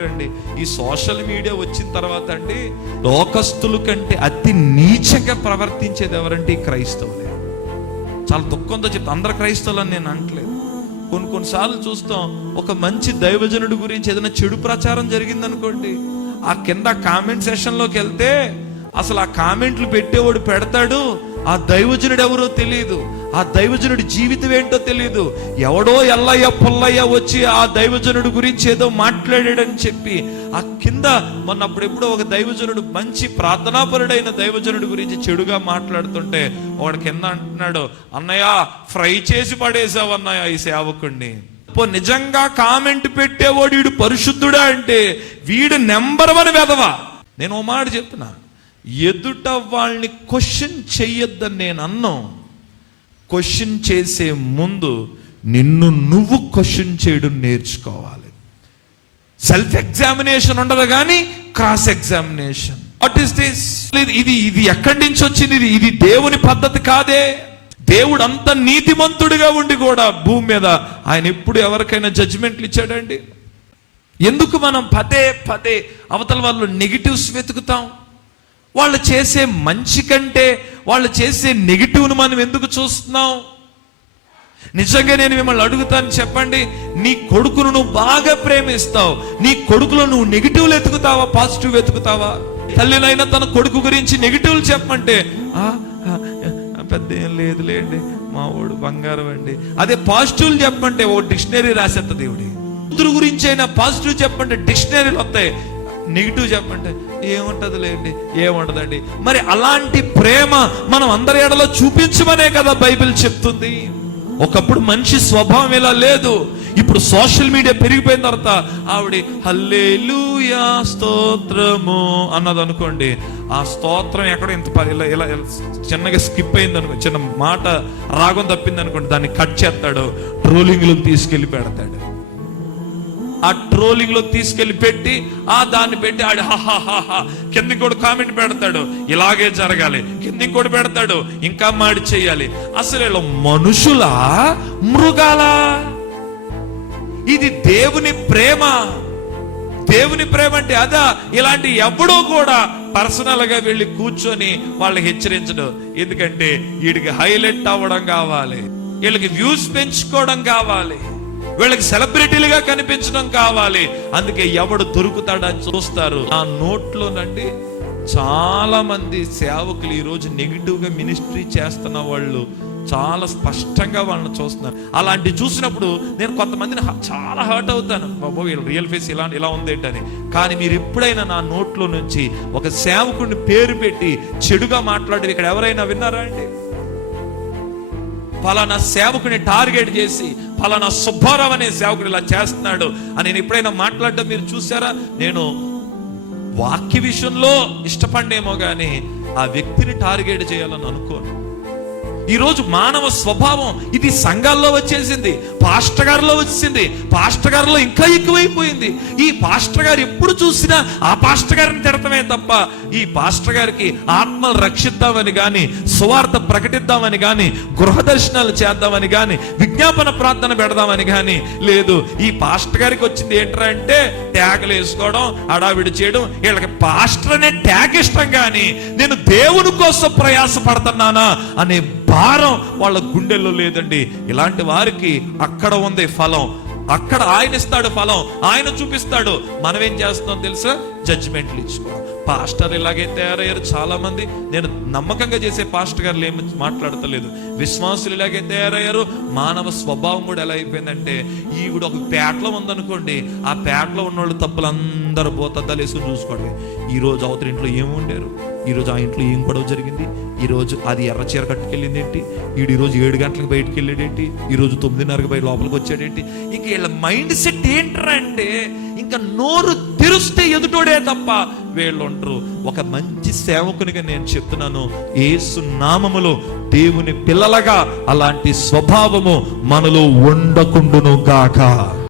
అండి. ఈ social media వచ్చిన తర్వాత అండి లోకస్తుల కంటే అతి నీచంగా ప్రవర్తించేది ఎవరంటే ఈ క్రైస్తవులే. చాలా దుఃఖంతో చెప్తా అందరు క్రైస్తవులని నేను అంటలేదు కొన్ని కొన్నిసార్లు చూస్తాం ఒక మంచి దైవజనుడి గురించి ఏదైనా చెడు ప్రచారం జరిగిందనుకోండి ఆ కింద కామెంట్ సెషన్లోకి వెళ్తే అసలు ఆ కామెంట్లు పెట్టేవాడు పెడతాడు? ఆ దైవజనుడు ఎవరో తెలియదు ఆ దైవజనుడి జీవితం ఏంటో తెలియదు ఎవడో ఎల్లయ్య పుల్లయ్య వచ్చి ఆ దైవజనుడి గురించి ఏదో మాట్లాడాడని చెప్పి ఆ కింద మొన్న అప్పుడెప్పుడో ఒక దైవజనుడు మంచి ప్రార్థనాపరుడైన దైవజనుడి గురించి చెడుగా మాట్లాడుతుంటే వాడు కింద అంటున్నాడు అన్నయ్య ఫ్రై చేసి పడేసావు అన్నయ్య ఈ సేవకుణ్ణి. పో నిజంగా కామెంట్ పెట్టేవాడు వీడు పరిశుద్ధుడా అంటే వీడు నెంబర్ వన్ వెదవా నేను ఓ మాట చెప్తున్నా. ఎదుట వాళ్ళని క్వశ్చన్ చెయ్యొద్దని నేను అన్నాం. క్వశ్చన్ చేసే ముందు నిన్ను నువ్వు క్వశ్చన్ చేయడం నేర్చుకోవాలి. సెల్ఫ్ ఎగ్జామినేషన్ ఉండదు కానీ cross examination. What is this? ఇది ఇది ఎక్కడి నుంచి వచ్చింది? ఇది ఇది దేవుని పద్ధతి కాదే. దేవుడు అంత నీతిమంతుడిగా ఉండి కూడా భూమి మీద ఆయన ఎప్పుడు ఎవరికైనా జడ్జిమెంట్లు ఇచ్చాడండి? ఎందుకు మనం పదే పదే అవతల వాళ్ళు నెగిటివ్స్ వెతుకుతాం? వాళ్ళు చేసే మంచి కంటే వాళ్ళు చేసే నెగిటివ్ను మనం ఎందుకు చూస్తున్నాం? నిజంగా నేను మిమ్మల్ని అడుగుతాను చెప్పండి. నీ కొడుకును నువ్వు బాగా ప్రేమిస్తావు. నీ కొడుకులో నువ్వు నెగిటివ్లు ఎతుకుతావా పాజిటివ్ వెతుకుతావా? తల్లినైనా తన కొడుకు గురించి నెగిటివ్లు చెప్పంటే పెద్ద ఏం లేదులేండి మా వాడు బంగారం అండి. అదే పాజిటివ్లు చెప్పంటే ఓ డిక్షనరీ రాసేస్తా దేవుడి. కూతురు గురించి అయినా పాజిటివ్ చెప్పంటే డిక్షనరీలు వస్తాయి. నెగిటివ్ చెప్పంటే ఏముంటది లేండి ఏముంటదండి మరి అలాంటి ప్రేమ మనం అందరి ఎడలో చూపించమనే కదా బైబిల్ చెప్తుంది. ఒకప్పుడు మనిషి స్వభావం ఇలా లేదు. ఇప్పుడు సోషల్ మీడియా పెరిగిపోయిన తర్వాత ఆవిడ హల్లేలూయా స్తోత్రము అన్నది అనుకోండి ఆ స్తోత్రం ఎక్కడ ఇంత ఇలా ఇలా చిన్నగా స్కిప్ అయింది అనుకో చిన్న మాట రాగం తప్పింది అనుకోండి దాన్ని కట్ చేస్తాడు ట్రోలింగ్లు తీసుకెళ్ళి పెడతాడు. ఆ ట్రోలింగ్లో తీసుకెళ్ళి పెట్టి ఆ దాన్ని పెట్టి ఆడి హాహాహా కింద కూడా కామెంట్ పెడతాడు. ఇలాగే జరగాలి. కింద కూడా పెడతాడు. ఇంకా మాడి చేయాలి. అసలు వీళ్ళు మనుషులా? మృగాలా? ఇది దేవుని ప్రేమ. దేవుని ప్రేమ అంటే అదా? ఇలాంటి ఎవడో కూడా పర్సనల్గా వెళ్ళి కూర్చొని వాళ్ళకి హెచ్చరించడం. ఎందుకంటే వీడికి హైలైట్ అవ్వడం కావాలి. వీళ్ళకి వ్యూస్ పెంచుకోవడం కావాలి. వీళ్ళకి సెలబ్రిటీలుగా కనిపించడం కావాలి. అందుకే ఎవడు దొరుకుతాడని చూస్తారు. ఆ నోట్లోనండి చాలా మంది సేవకులు ఈ రోజు మినిస్ట్రీ చేస్తున్న వాళ్ళు చాలా స్పష్టంగా వాళ్ళని చూస్తున్నారు. అలాంటి చూసినప్పుడు నేను కొంతమందిని చాలా హర్ట్ అవుతాను. బాబో వీళ్ళు రియల్ ఫేస్ ఇలా ఇలా ఉందేంటని కానీ మీరు ఎప్పుడైనా నా నోట్లో నుంచి ఒక సేవకుడిని పేరు పెట్టి చెడుగా మాట్లాడి ఇక్కడ ఎవరైనా విన్నారా అండి? పలానా సేవకుని టార్గెట్ చేసి పలానా సుబ్బారావు అనే సేవకుడు ఇలా చేస్తున్నాడు అని నేను ఎప్పుడైనా మాట్లాడటం మీరు చూసారా నేను వాక్య విషయంలో ఇష్టపడేమో కానీ ఆ వ్యక్తిని టార్గెట్ చేయాలని అనుకోను. ఈరోజు మానవ స్వభావం ఇది సంఘాల్లో వచ్చేసింది పాస్టర్ గారిలో వచ్చింది పాస్టర్ గారిలో ఇంకా ఎక్కువైపోయింది. ఈ పాస్టర్ గారు ఎప్పుడు చూసినా ఆ పాస్టర్ గారిని తిడతమే తప్ప ఈ పాస్టర్ గారికి ఆత్మలు రక్షిద్దామని కానీ సువార్త ప్రకటిద్దామని కానీ గృహ దర్శనాలు చేద్దామని కానీ విజ్ఞాపన ప్రార్థన పెడదామని కానీ లేదు. ఈ పాస్టర్ గారికి వచ్చింది ఏంట్రా అంటే ట్యాగులు వేసుకోవడం అడావిడి చేయడం వీళ్ళకి పాస్టర్ అనే ట్యాగ్ ఇష్టం కానీ నేను దేవుని కోసం ప్రయాస పడుతున్నానా అనే భారం వాళ్ళ గుండెల్లో లేదండి. ఇలాంటి వారికి అక్కడ ఉంది ఫలం. అక్కడ ఆయన ఇస్తాడు ఫలం. ఆయన చూపిస్తాడు. మనం ఏం చేస్తున్నాం తెలుసా? జడ్జిమెంట్లు ఇచ్చుకోవడం పాస్టర్ ఇలాగే తయారయ్యారు చాలా మంది నేను నమ్మకంగా చేసే పాస్టర్ గారు ఏమి మాట్లాడతలేదు. విశ్వాసులు ఇలాగే తయారయ్యారు. మానవ స్వభావం కూడా ఎలా అయిపోయిందంటే ఈవిడ ఒక పేటలో ఉందనుకోండి ఆ పేటలో ఉన్న వాళ్ళు తప్పులు అందరూ పోతద్దాలు వేసుకుని చూసుకోండి ఈరోజు అవతల ఇంట్లో ఏముండారు ఈరోజు ఆ ఇంట్లో ఏం గొడవ జరిగింది? ఈరోజు అది ఎర్ర చీర కట్టుకెళ్ళింది ఏంటి? వీడు ఈరోజు రోజు ఏడు గంటలకు బయటికి వెళ్ళాడేంటి ఈరోజు తొమ్మిదిన్నరకు బయట లోపలికి వచ్చాడేంటి ఇంక వీళ్ళ మైండ్ సెట్ ఏంటరా అంటే ఇంకా నోరు తెరుస్తే ఎదుటోడే తప్ప వీళ్ళు ఉండరు ఒక మంచి సేవకునిగా నేను చెప్తున్నాను. ఏసు నామములో దేవుని పిల్లలగా అలాంటి స్వభావము మనలో ఉండకుండును గాక.